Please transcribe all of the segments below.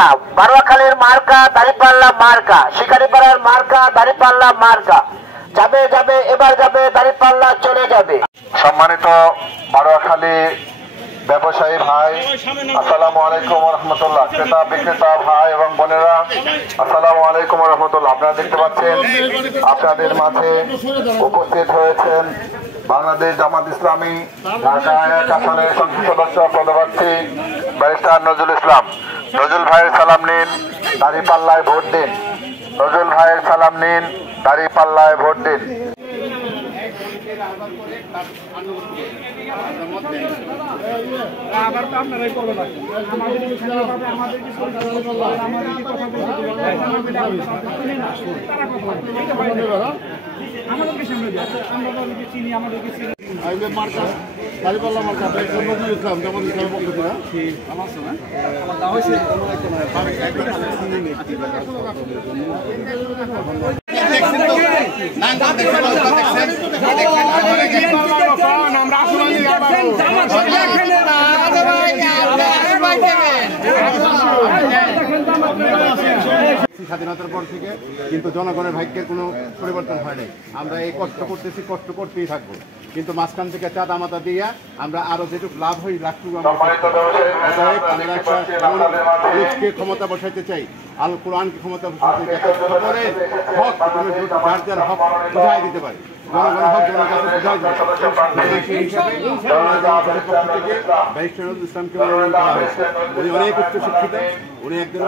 মার্কা, বারোয়াখালীর মার্কা দাঁড়িপাল্লা মার্কা, শিকারীপাড়ার মার্কা দাঁড়িপাল্লা মার্কা। যাবে যাবে, এবার যাবে দাঁড়িপাল্লা, চলে যাবে। সম্মানিত বারোয়াখালী ব্যবসায়ী ভাই, আসসালামু আলাইকুম রহমতুল্লাহ। ক্রেতা বিক্রেতা ভাই এবং বোনেরা, আসসালামু আলাইকুম রহমতুল্লাহ। আপনারা দেখতে পাচ্ছেন আপনাদের মাঝে উপস্থিত হয়েছেন বাংলাদেশ জামাত ইসলামী ঢাকা 1 আসনের সংসদ সদস্য পদপ্রার্থী ব্যারিস্টার নজরুল ইসলাম। নজরুল ভাইয়ের সালাম নিন, দাঁড়িপাল্লায় ভোট দিন। নজরুল ভাইয়ের সালাম নিন, দাঁড়িপাল্লায় ভোট দিন। দাঁড়িপাল্লা মার্কা নজরুল ইসলাম যেমন ইসলামের পক্ষ থেকে স্বাধীনতার পর থেকে কিন্তু জনগণের ভাগ্যের কোনো পরিবর্তন হয় নাই। আমরা এই কষ্ট করতেছি, কষ্ট করতেই থাকবো, কিন্তু মাঝখান থেকে চাঁদা মাতা দিয়ে আমরা আরো যেটুকু লাভ হই লাখটুকু আমরা দেশকে ক্ষমতা বসাইতে চাই, আল কোরআনকে ক্ষমতা বসাইতে চাই। সকলের হক যার যার হক বুঝাই দিতে পারে, জনগণের হক জনের কাছে বুঝাই দিতে হিসাবে ব্যারিস্টার নজরুল ইসলামকে মনোনয়ন করা হয়েছে। উনি অনেক উচ্চশিক্ষিত, উনি একজন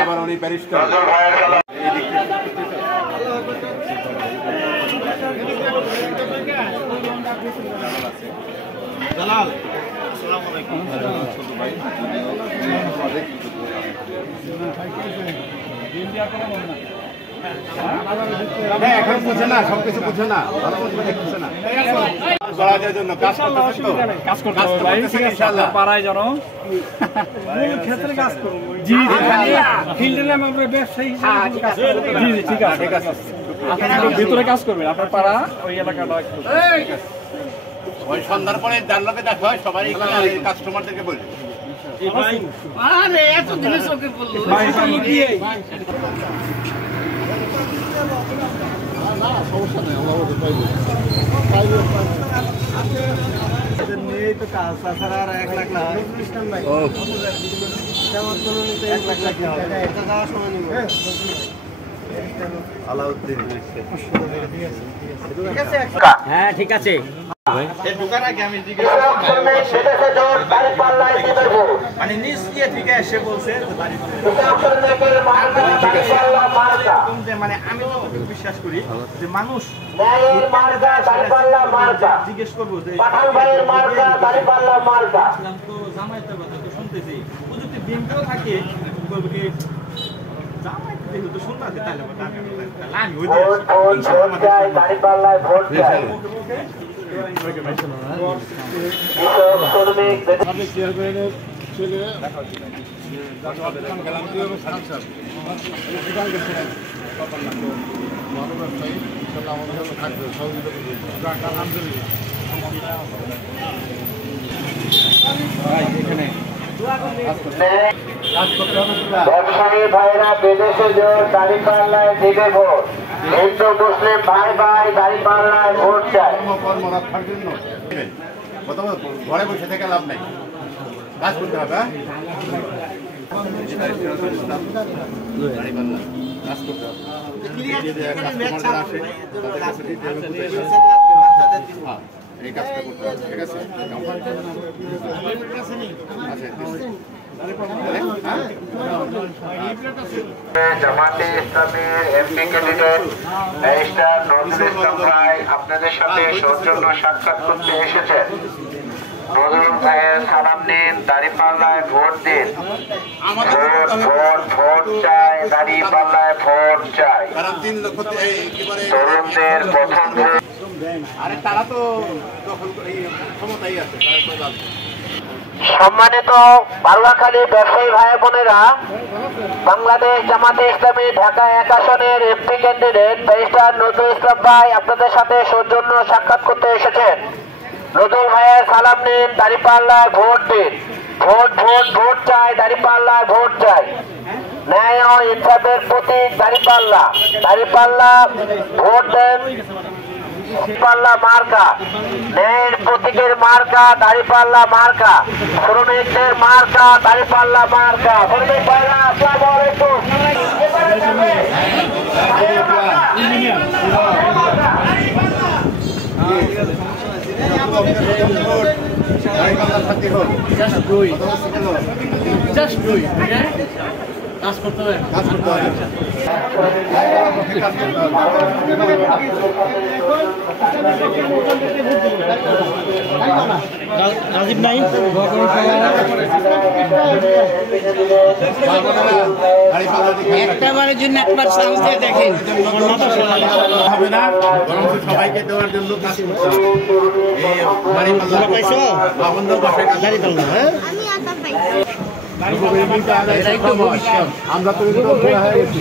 আবার উনি ব্যারিস্টার। জালাল, আসসালামু আলাইকুম। এখন বুঝে না, সবকিছু বুঝে না, ভালো মতো দেখতেছে না। সমাজের জন্য কাজ করতেছে তো, কাজ করতেছে ভাই, ইনশাআল্লাহ পাড়ায় জানো মূল ক্ষেত্রে কাজ করব। জি জি, ফিল্ডে আমরা ব্যবসায়ী হিসেবে কাজ করব। জি জি, ঠিক আছে ঠিক আছে। আপনারা ভিতরে কাজ করবেন, আপনার পাড়া ওই এলাকাটা একটু ওই সন্ধ্যার পরে যার লোকে দেখা হয় সবাই কাস্টমারদেরকে বলবে আরে এত দিনে চোখে পড়লো না, সমস্যা নেই, আমরা ওদের পাইবো নিয়েই তো কাজ। তাছাড়া আর 1 লাখ না, 1 লাখ লাগবে, এটা যাওয়ার সময় নিব। আলাউদ্দিন, হ্যাঁ ঠিক আছে। মানে নিজ দিয়ে ঠিক এসে বলছে, মানে আমি যতটুকু বিশ্বাস করি যে মানুষ জিজ্ঞেস করবো যে জামায়াতের কথা তো শুনতেছি, ও যদি বিএনপিও থাকে বলবো কি জামায়াত যেহেতু শুনতে তাহলে ব্যবসায়ী ভাইরা বিদেশে জোর দাঁড়িপাল্লায় দিবে ভোট, হিন্দু মুসলিম ভাই ভাই দাঁড়িপাল্লায় ভোট চায়। কর্মরক্ষার জন্য ঘরে বসে থেকে লাভ নাই, কাজ করতে হবে। এই কাজটা করতে হবে, ঠিক আছে। জামাতে ইসলামের MP candidate barrister Nazrul Islam রায় আপনাদের সাথে সৌজন্য সাক্ষাৎ করতে এসেছেন। নজরুল ভাইয়ের সালাম নিন, দাঁড়িপাল্লায় ভোট দিন। ভোট ভোট ভোট চাই, দাঁড়িপাল্লায় ভোট চাই। তরুণদের প্রথম ভোট। আরে তারা তো ক্ষমতাই আছে। সম্মানিত বারোয়াখালী ব্যবসায়ী ভাই বোনেরা, বাংলাদেশ জামাতে ইসলামী ঢাকা 1 আসনের MP candidate barrister Nazrul Islam ভাই আপনাদের সাথে সৌজন্য সাক্ষাৎ করতে এসেছেন। নজরুল ভাইয়ের সালাম নিন, দাঁড়িপাল্লায় ভোট দিন। ভোট ভোট ভোট চাই, দাঁড়িপাল্লায় ভোট চাই। ন্যায় ও ইনসাফের প্রতীক দাঁড়িপাল্লা। দাঁড়িপাল্লা ভোট দেন। দাঁড়িপাল্লা মার্কা, ন্যায়ের প্রতীকের মার্কা দাঁড়িপাল্লা মার্কা, শ্রমিকদের মার্কা দাঁড়িপাল্লা মার্কা। শ্রমিক ভাইরা আসসালামু আলাইকুম। কাজ করতে হবে। রাজীব নাই একটা বারের জন্য একবার চান্স দিয়ে দেখেন হবে না, বরং সবাইকে দেওয়ার জন্য কাজ করতে হবে। আমরা তো হয়ে গেছি,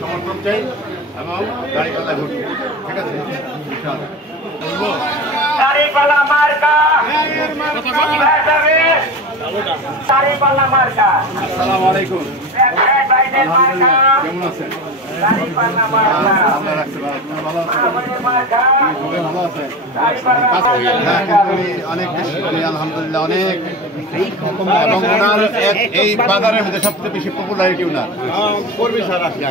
সমর্থন চাই এবং দাঁড়িপাল্লায় ভোট, ঠিক আছে? দাঁড়িপাল্লা মার্কা, দাঁড়িপাল্লা মার্কা। আসসালামু আলাইকুম, কেমন আছেন? অনেক আলহামদুলিল্লাহ অনেক, এবং ওনার এই বাজারের মধ্যে সবচেয়ে বেশি পপুলারিটি ওনার কর্মী স্যার আসলে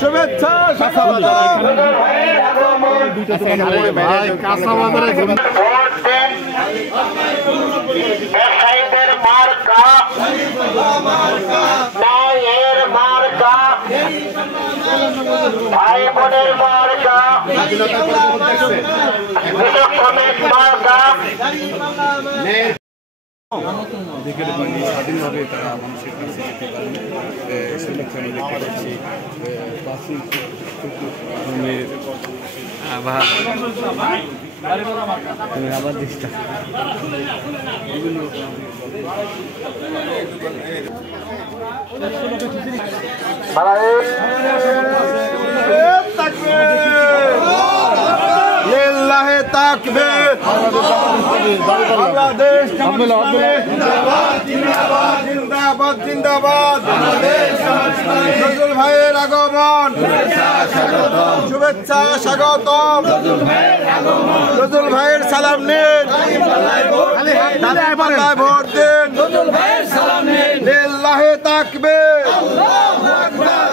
শুভেচ্ছা ব্যবসায়ীদের মার্কা, ন্যায়ের মার্কা, ভাই বোনের মার্কা, কৃষক মার্কা। স্বাধীনভাবে তারা মানুষের কাছে যেতে পারেন। সিলেকশনে দেখতে পাচ্ছি আবার দিচ্ছা বাংলাদেশ জিন্দাবাদ জিন্দাবাদ। নজরুল ভাইয়ের আগমন, শুভেচ্ছা স্বাগতম। নজরুল ভাইয়ের সালাম নিন, দাঁড়িপাল্লায় ভোট দিন। লিল্লাহে তাকবীর,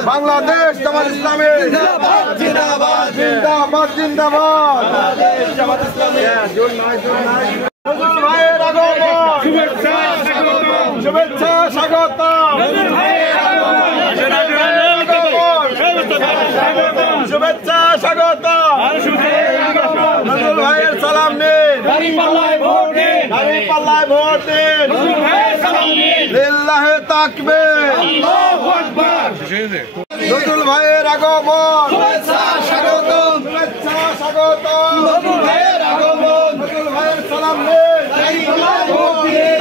বাংলাদেশ জামাত ইসলামী জিন্দাবাদ জিন্দাবাদ জিন্দাবাদ। নজরুল ভাইয়ের আগমন, শুভেচ্ছা স্বাগতম, শুভেচ্ছা স্বাগতম। শুভেচ্ছা স্বাগতম। নজরুল ভাইয়ের সালাম নিন, দাঁড়িপাল্লায় ভোট দিন, দাঁড়িপাল্লায় ভোট দিন। লিল্লাহে তাকবীর, আল্লাহু আকবার। নজরুল ভাইয়ের আগমন, শুভেচ্ছা স্বাগতম, শুভেচ্ছা স্বাগতম। নজরুল ভাইয়ের আগমন, নজরুল ভাইয়ের সালাম নিন, দাঁড়িপাল্লায় ভোট দিন।